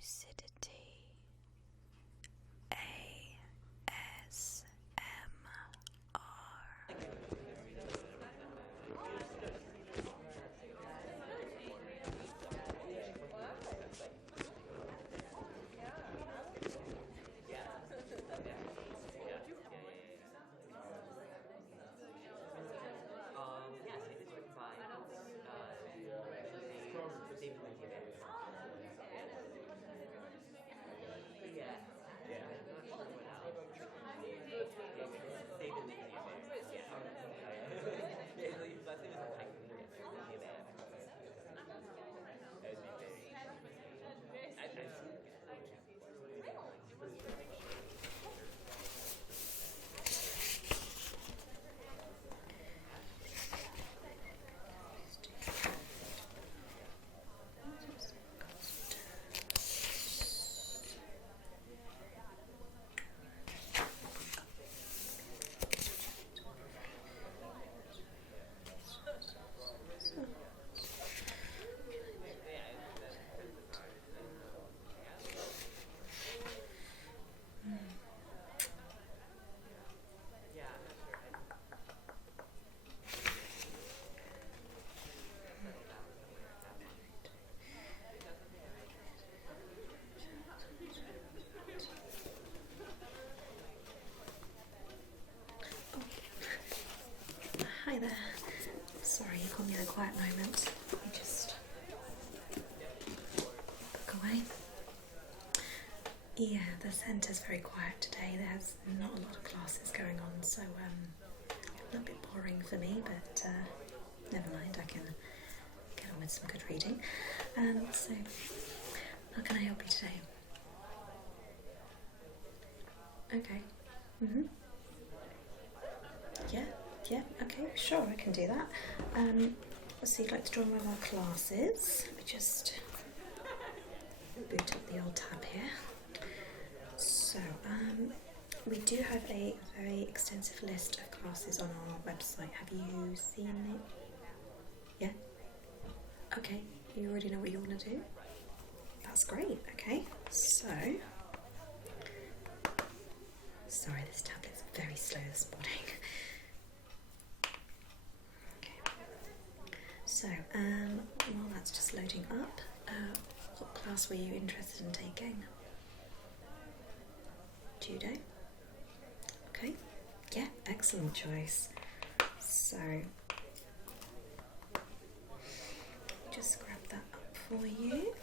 LadyLucidity ASMR. Yes, it is written by David Lynch. Yeah. Yeah. I'm not sure what David Lynch. Yeah. His last name is like Tyson. Hi there. Sorry, you caught me at a quiet moment. Let me just look away. Yeah, the centre's very quiet today. There's not a lot of classes going on, so a little bit boring for me, but never mind, I can get on with some good reading. So, how can I help you today? Okay. Yeah, okay, sure, I can do that. So you'd like to join one of our classes. Let me just boot up the old tab here. So, we do have a very extensive list of classes on our website. Have you seen it? Yeah? Okay, you already know what you want to do? That's great, okay. So, sorry, this tablet's very slow this morning. So, while that's just loading up, what class were you interested in taking? Judo? Okay, yeah, excellent choice. So, just grab that up for you.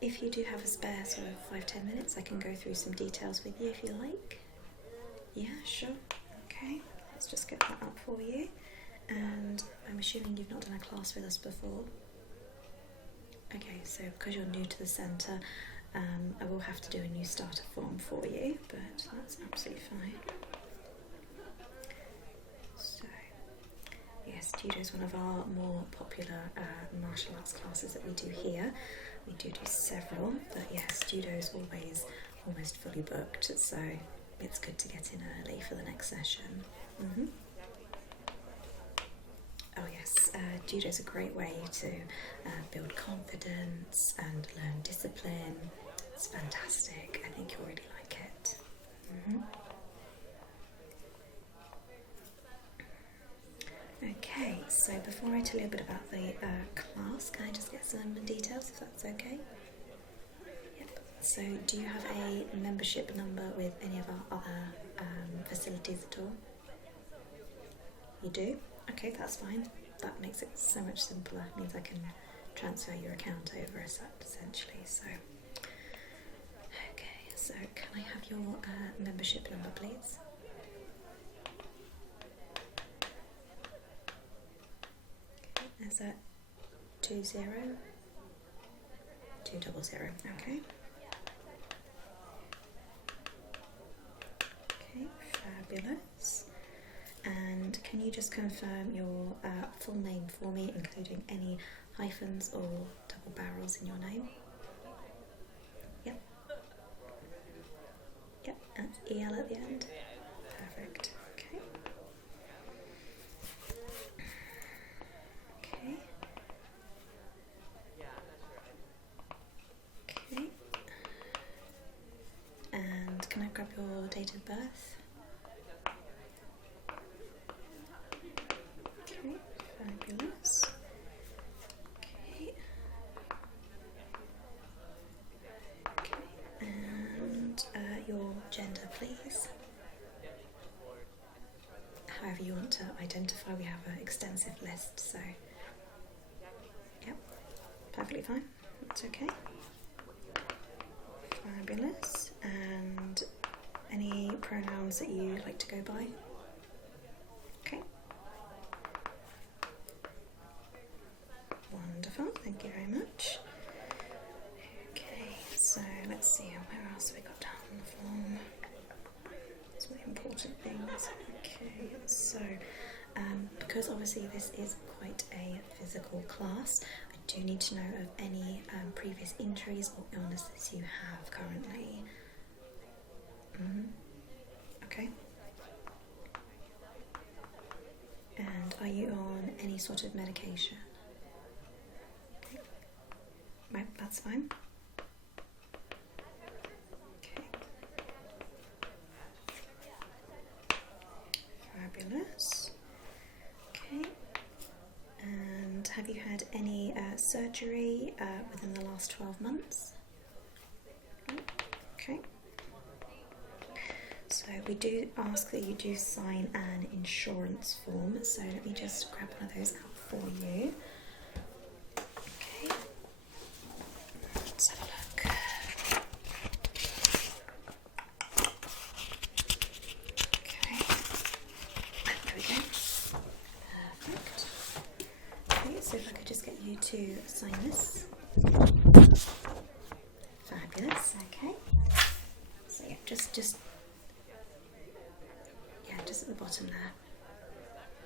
If you do have a spare sort of 5-10 minutes, I can go through some details with you if you like. Yeah, sure. Okay, let's just get that up for you. And I'm assuming you've not done a class with us before. Okay, so because you're new to the centre, I will have to do a new starter form for you, but that's absolutely fine. So, yes, Judo is one of our more popular martial arts classes that we do here. We do several, but yes, Judo is always almost fully booked, so it's good to get in early for the next session. Oh yes, Judo is a great way to build confidence and learn discipline. It's fantastic. I think you'll really like it. Okay, so before I tell you a bit about the class, can I just get some details if that's okay? Yep. So do you have a membership number with any of our other facilities at all? You do? Okay, that's fine. That makes it so much simpler. It means I can transfer your account over essentially. So, okay, so can I have your membership number, please? Okay, is that 20? 200, okay. Okay, fabulous. And can you just confirm your full name for me, including any hyphens or double barrels in your name? Yep. Yep, that's EL at the end. Perfect. Okay. Okay. your date of birth? Okay, fabulous. Okay. Okay. And your gender, please. However you want to identify, we have an extensive list, so yep, perfectly fine, that's okay. Fabulous. And any pronouns that you like to go by? Okay. Wonderful, thank you very much. Okay, so let's see, where else have we got down on the form? Some important things. Okay, so because obviously this is quite a physical class, I do need to know of any previous injuries or illnesses you have currently. Okay. And are you on any sort of medication? Okay. Right, that's fine. Okay. Fabulous. Okay. And have you had any surgery within the last 12 months? Okay. So we do ask that you do sign an insurance form, so let me just grab one of those out for you. Okay. Let's have a look. Okay. There we go. Perfect. Okay, so if I could just get you to sign this. Fabulous, okay. So yeah, just at the bottom there.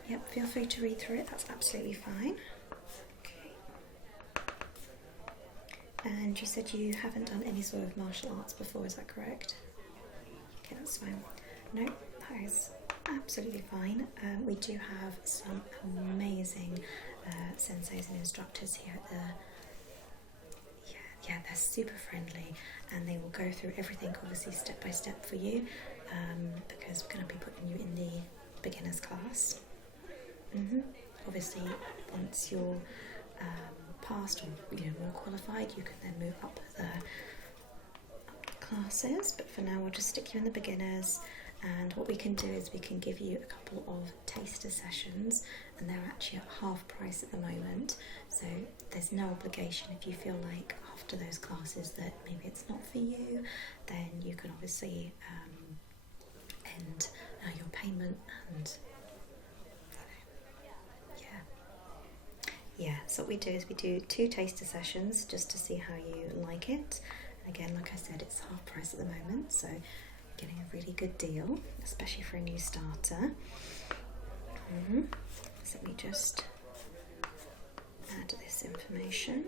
Yep, feel free to read through it, that's absolutely fine. Okay. And you said you haven't done any sort of martial arts before, is that correct? Okay, that's fine. No, that is absolutely fine. We do have some amazing senseis and instructors here at the... Yeah, they're super friendly and they will go through everything obviously step by step for you, because we're going to be putting you in the beginners class. Obviously once you're passed or more qualified, you can then move up the classes, but for now we'll just stick you in the beginners. And what we can do is we can give you a couple of taster sessions, and they're actually at half price at the moment, so there's no obligation. If you feel like after those classes that maybe it's not for you, then you can obviously end your payment. And yeah, so what we do is we do 2 taster sessions just to see how you like it. Again, like I said, it's half price at the moment, so getting a really good deal, especially for a new starter. So we just add this information.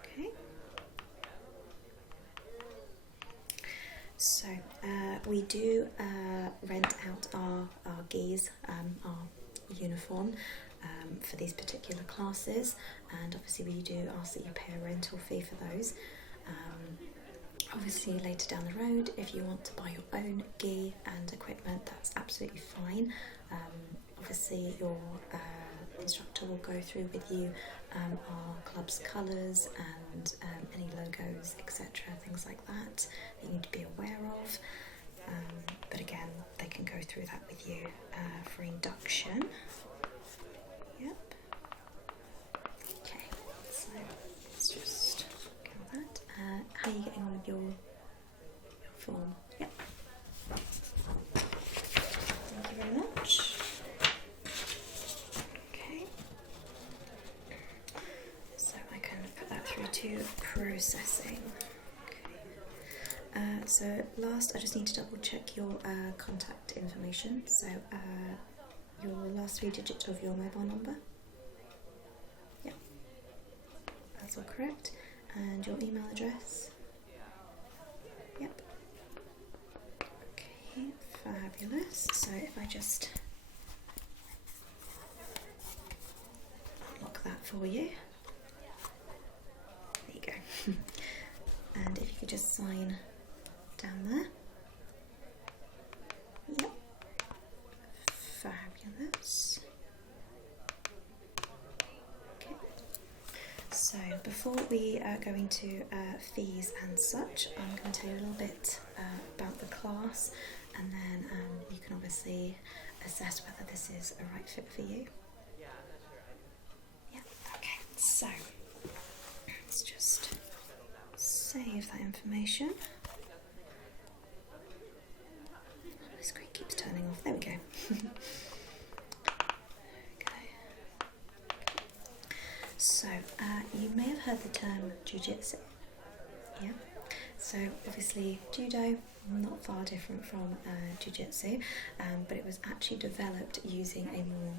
Okay. So we do rent out our gis, our uniform, for these particular classes, and obviously we do ask that you pay a rental fee for those. Obviously later down the road, if you want to buy your own gi and equipment, that's absolutely fine. Obviously your instructor will go through with you our club's colours and any logos, etc., things like that you need to be aware of. But again, they can go through that with you for induction. Yep. Okay, so let's just go with that. How are you getting on with your form? Yep. Thank you very much. Okay. So I can put that through to processing. Okay. So last, I just need to double check your contact information. So your last 3 digits of your mobile number. Yep. That's all correct. And your email address. Yep. Okay, fabulous. So if I just unlock that for you. There you go. And if you could just sign down there. So before we go into fees and such, I'm going to tell you a little bit about the class, and then you can obviously assess whether this is a right fit for you. Yeah, okay, so let's just save that information. The screen keeps turning off, there we go. So, you may have heard the term Jiu-Jitsu, yeah? So, obviously, Judo, not far different from Jiu-Jitsu, but it was actually developed using a more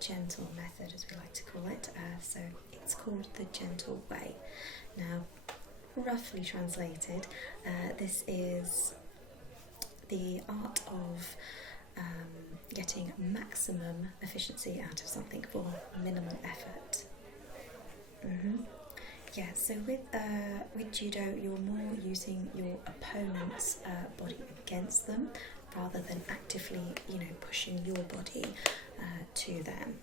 gentle method, as we like to call it, so it's called the gentle way. Now, roughly translated, this is the art of getting maximum efficiency out of something for minimal effort. Yeah, so with Judo, you're more using your opponent's body against them rather than actively, pushing your body to them.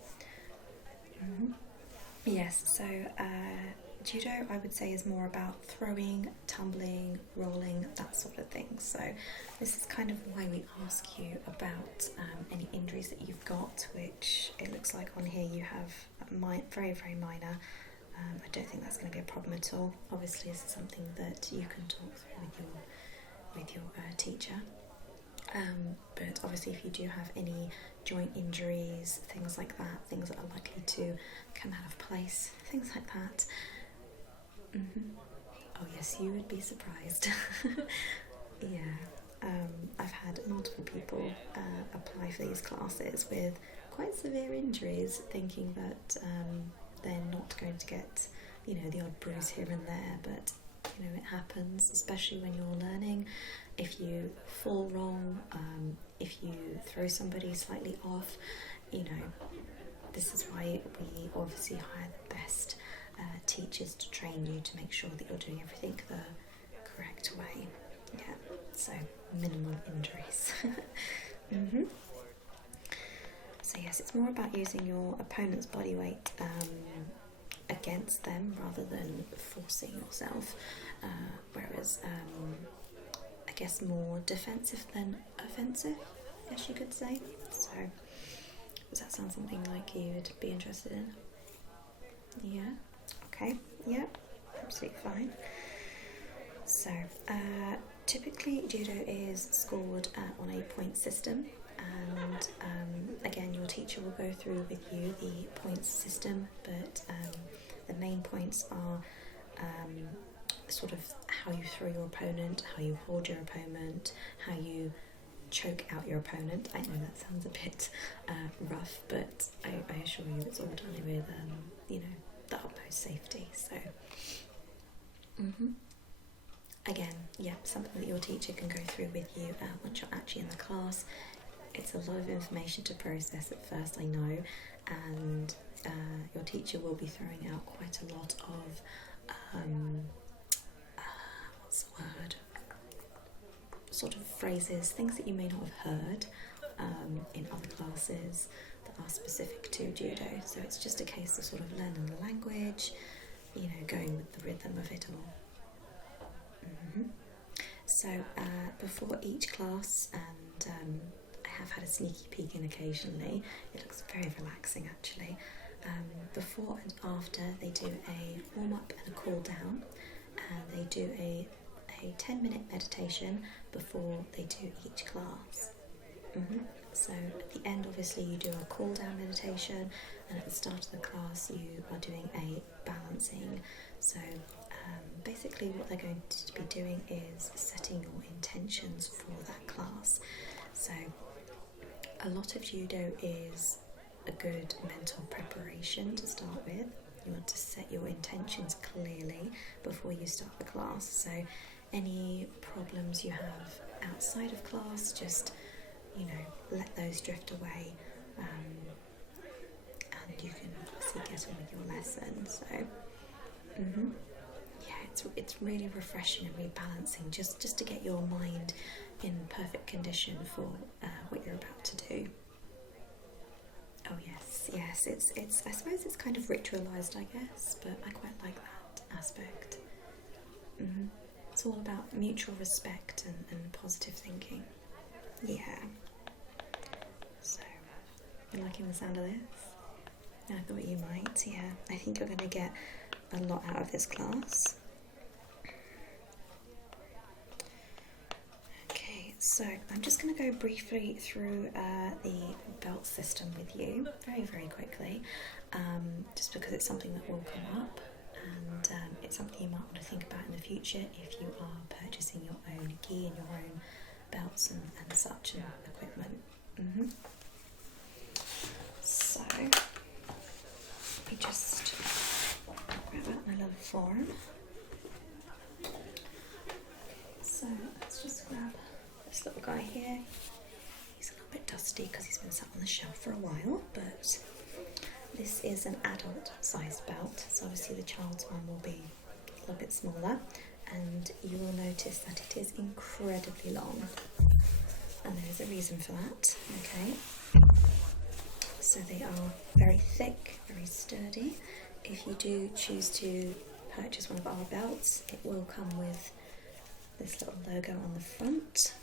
Yes, so Judo, I would say, is more about throwing, tumbling, rolling, that sort of thing. So this is kind of why we ask you about any injuries that you've got, which it looks like on here you have very, very minor. I don't think that's going to be a problem at all. Obviously, this is something that you can talk through with your teacher. But obviously, if you do have any joint injuries, things like that, things that are likely to come out of place, things like that. Oh yes, you would be surprised. Yeah, I've had multiple people apply for these classes with quite severe injuries, thinking that they're not going to get, the odd bruise here and there, but it happens, especially when you're learning. If you fall wrong, if you throw somebody slightly off, this is why we obviously hire the best teachers to train you, to make sure that you're doing everything the correct way. Yeah, so minimal injuries. So yes, it's more about using your opponent's body weight against them rather than forcing yourself, whereas I guess more defensive than offensive, I guess you could say. So does that sound something like you'd be interested in? Yeah, okay, yeah, absolutely fine. So typically Judo is scored on a point system, and again your teacher will go through with you the points system, but the main points are sort of how you throw your opponent, how you hold your opponent, how you choke out your opponent. I know that sounds a bit rough, but I assure you it's all done with the utmost safety. So again, yeah, something that your teacher can go through with you once you're actually in the class. It's a lot of information to process at first, I know, and your teacher will be throwing out quite a lot of what's the word? Sort of phrases, things that you may not have heard in other classes that are specific to Judo. So it's just a case of sort of learning the language, going with the rhythm of it all. So before each class, and I have had a sneaky peek in occasionally, it looks very relaxing actually. Before and after, they do a warm-up and a cool-down, and they do a 10-minute meditation before they do each class. So at the end, obviously, you do a cool-down meditation, and at the start of the class you are doing a balancing. So basically what they're going to be doing is setting your intentions for that class. So a lot of Judo is a good mental preparation to start with. You want to set your intentions clearly before you start the class. So any problems you have outside of class, just let those drift away, and you can obviously get on with your lesson. So yeah, it's really refreshing and rebalancing, just to get your mind in perfect condition for what you're about to do. Oh yes. yes. It's. I suppose it's kind of ritualized, I guess, but I quite like that aspect. It's all about mutual respect and positive thinking. Yeah. So, you liking the sound of this? I thought you might. Yeah. I think you're going to get a lot out of this class. So I'm just going to go briefly through the belt system with you very quickly, just because it's something that will come up, and it's something you might want to think about in the future if you are purchasing your own gi and your own belts and such and equipment. So let me just grab out my little form. So let's just grab this little guy here. He's a little bit dusty because he's been sat on the shelf for a while, but this is an adult sized belt, so obviously the child's one will be a little bit smaller, and you will notice that it is incredibly long, and there is a reason for that. Okay, so they are very thick, very sturdy. If you do choose to purchase one of our belts, it will come with this little logo on the front,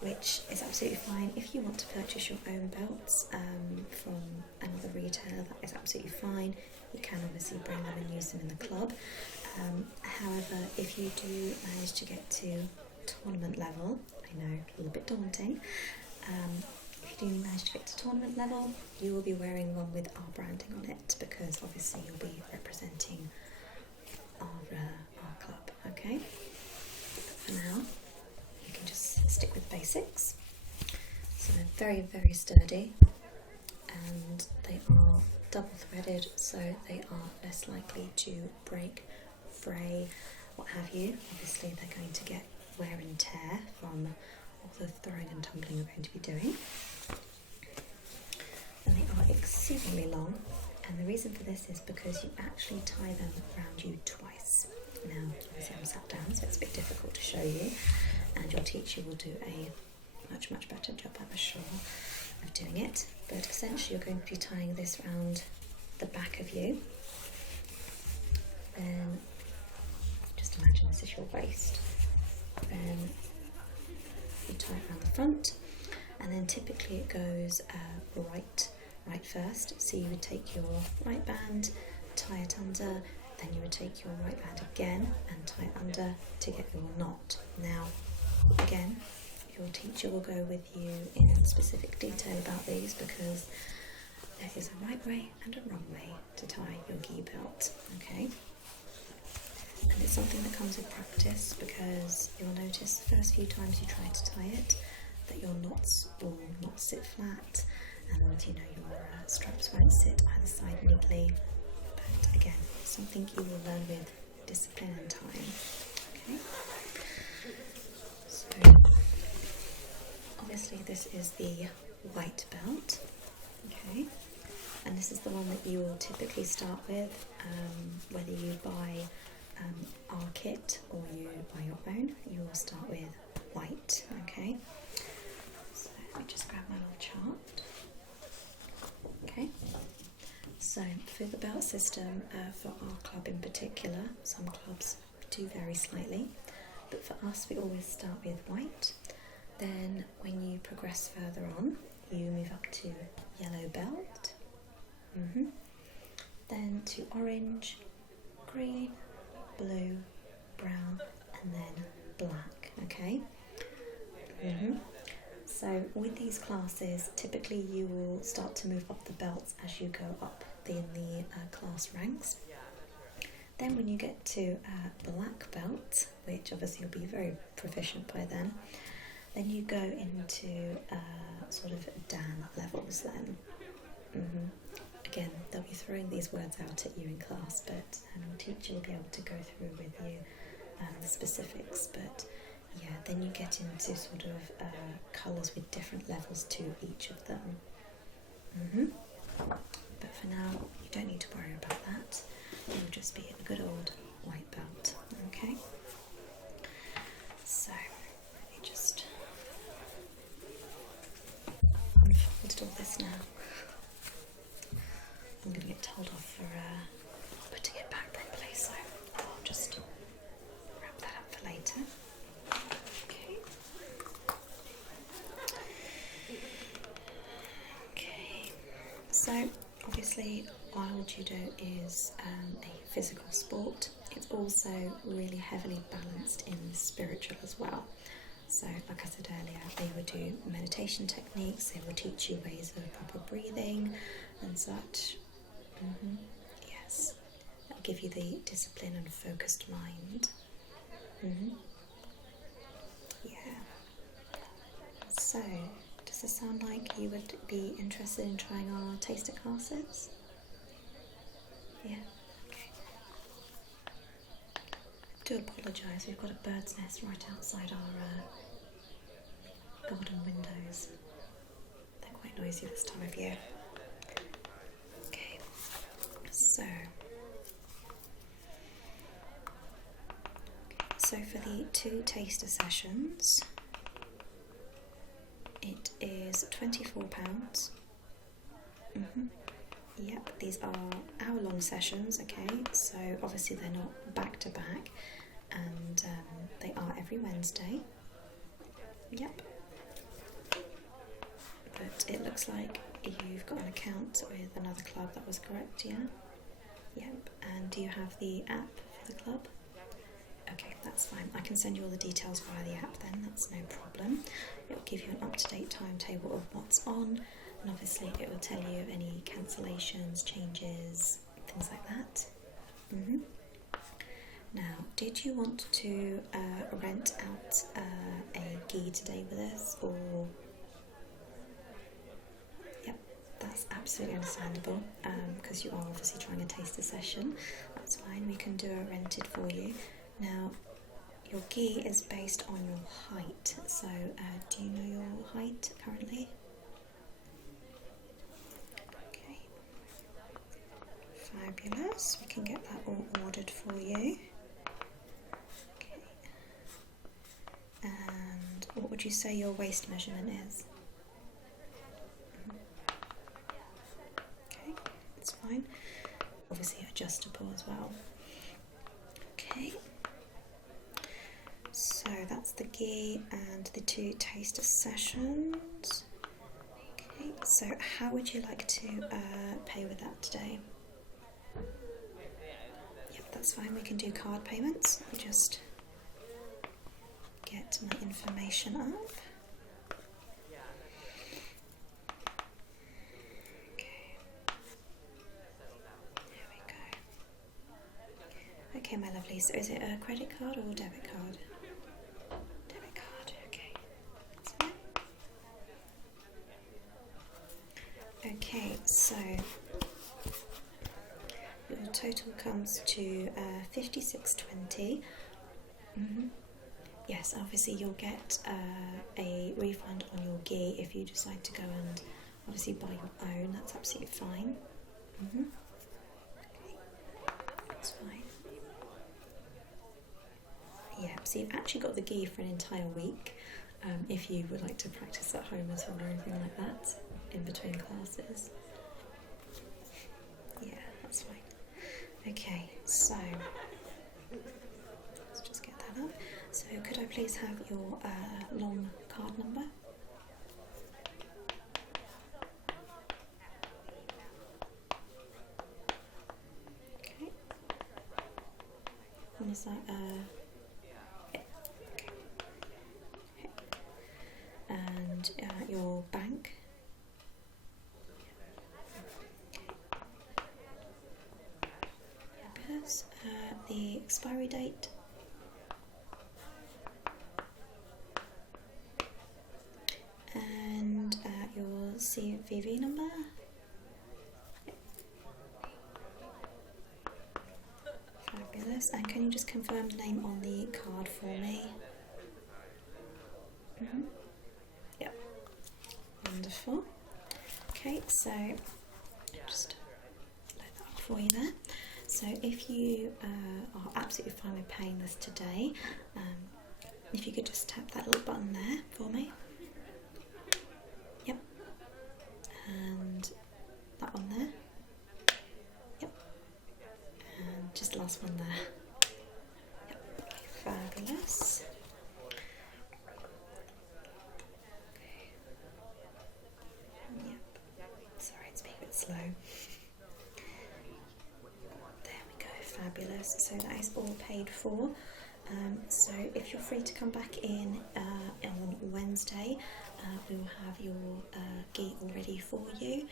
which is absolutely fine. If you want to purchase your own belts from another retailer, that is absolutely fine. You can obviously bring them and use them in the club. However, if you do manage to get to tournament level, I know, a little bit daunting, if you do manage to get to tournament level, you will be wearing one with our branding on it, because obviously you'll be representing our club, okay? But for now, you can just stick with basics. So they're very sturdy, and they are double threaded, so they are less likely to break, fray, what have you. Obviously they're going to get wear and tear from all the throwing and tumbling you're going to be doing. And they are exceedingly long, and the reason for this is because you actually tie them around you twice. Now, obviously I'm sat down, so it's a bit difficult to show you, and your teacher will do a much better job, I'm sure, of doing it. But essentially you're going to be tying this around the back of you. Then, just imagine this is your waist. Then you tie it around the front, and then typically it goes right first. So you would take your right band, tie it under, then you would take your right band again and tie it under to get your knot. Now, again, your teacher will go with you in specific detail about these, because there is a right way and a wrong way to tie your gi belt, okay? And it's something that comes with practice, because you'll notice the first few times you try to tie it that your knots will not sit flat, and you know, your straps won't sit either side neatly. But again, it's something you will learn with discipline and time, okay? So obviously this is the white belt, okay, and this is the one that you will typically start with, whether you buy our kit or you buy your own. You will start with white, okay? So let me just grab my little chart. Okay, so for the belt system, for our club in particular, some clubs do vary slightly, but for us we always start with white. Then when you progress further on, you move up to yellow belt, then to orange, green, blue, brown, and then black, okay? So with these classes, typically you will start to move up the belts as you go up in the class ranks. Then when you get to black belt, which obviously you'll be very proficient by then you go into sort of Dan levels then. Again, they'll be throwing these words out at you in class, but your teacher will be able to go through with you the specifics. But yeah, then you get into sort of colours with different levels to each of them. But for now, you don't need to worry about that. You'll just be a good old white belt, okay? So, let me just unfold all this now. for putting it back properly, so I'll just wrap that up for later. Okay. Okay. So obviously, while judo is a physical sport, it's also really heavily balanced in spiritual as well. So, like I said earlier, they will do meditation techniques, they will teach you ways of proper breathing and such. Yes, that'll give you the discipline and focused mind. Yeah. So, does this sound like you would be interested in trying our taster classes? Yeah. Okay. I do apologise, we've got a bird's nest right outside our garden windows. They're quite noisy this time of year. Okay, so for the 2 taster sessions, it is £24. Yep, these are hour-long sessions. Okay, so obviously they're not back to back, and they are every Wednesday. Yep. But it looks like you've got an account with another club, that was correct, yeah? Yep, and do you have the app for the club? Okay, that's fine. I can send you all the details via the app then, that's no problem. It will give you an up-to-date timetable of what's on, and obviously it will tell you of any cancellations, changes, things like that. Now, did you want to rent out a gi today with us, or... That's absolutely understandable, because you are obviously trying a taster session. That's fine, we can do a rented for you. Now, your gi is based on your height, so do you know your height currently? Okay, fabulous, we can get that all ordered for you. Okay, and what would you say your waist measurement is? It's fine. Obviously adjustable as well. Okay. So that's the gi and the 2 taster sessions. Okay. So how would you like to pay with that today? Yep, that's fine. We can do card payments. Let me just get my information up. Okay, my lovely, so is it a credit card or a debit card? Debit card, okay. That's fine. Okay, so your total comes to $56.20. Yes, obviously you'll get a refund on your gi if you decide to go and obviously buy your own. That's absolutely fine. Okay. That's fine. Yeah, so you've actually got the gi for an entire week, if you would like to practice at home as well or anything like that in between classes. Yeah, that's fine. Okay, so let's just get that up. So could I please have your long card number? Okay. And is that and your bank. Fabulous. The expiry date. And your CVV number. Fabulous. And can you just confirm the name on the card for me? Yep. Wonderful. Okay, so just load that up for you there. So if you are absolutely fine with paying this today, if you could just tap that little button there for me. Yep. And that one there. Yep. just the last one there. Yep. Fabulous. Yep. Sorry, it's being a bit slow. There we go. Fabulous. So that is all paid for. So if you're free to come back in on Wednesday, we will have your gi all ready for you.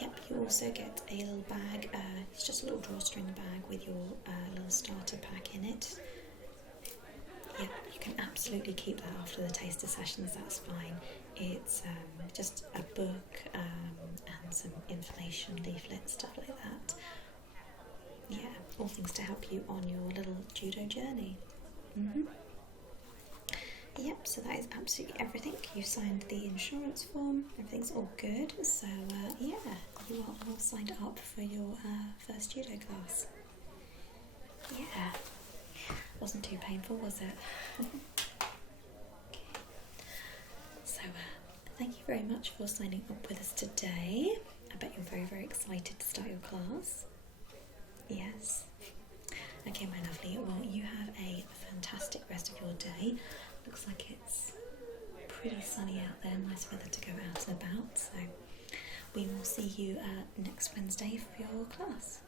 Yep, you also get a little bag, it's just a little drawstring bag with your little starter pack in it. Yep, you can absolutely keep that after the taster sessions, that's fine. It's just a book and some information leaflets, stuff like that. Yeah, all things to help you on your little judo journey. Yep, so that is absolutely everything. You signed the insurance form, everything's all good. So yeah, you are all signed up for your first judo class. Yeah, wasn't too painful, was it? Okay. So thank you very much for signing up with us today. I bet you're very, very excited to start your class. Yes. Okay, my lovely. Well, you have a fantastic rest of your day. Looks like it's pretty sunny out there, nice weather to go out and about. So we will see you next Wednesday for your class.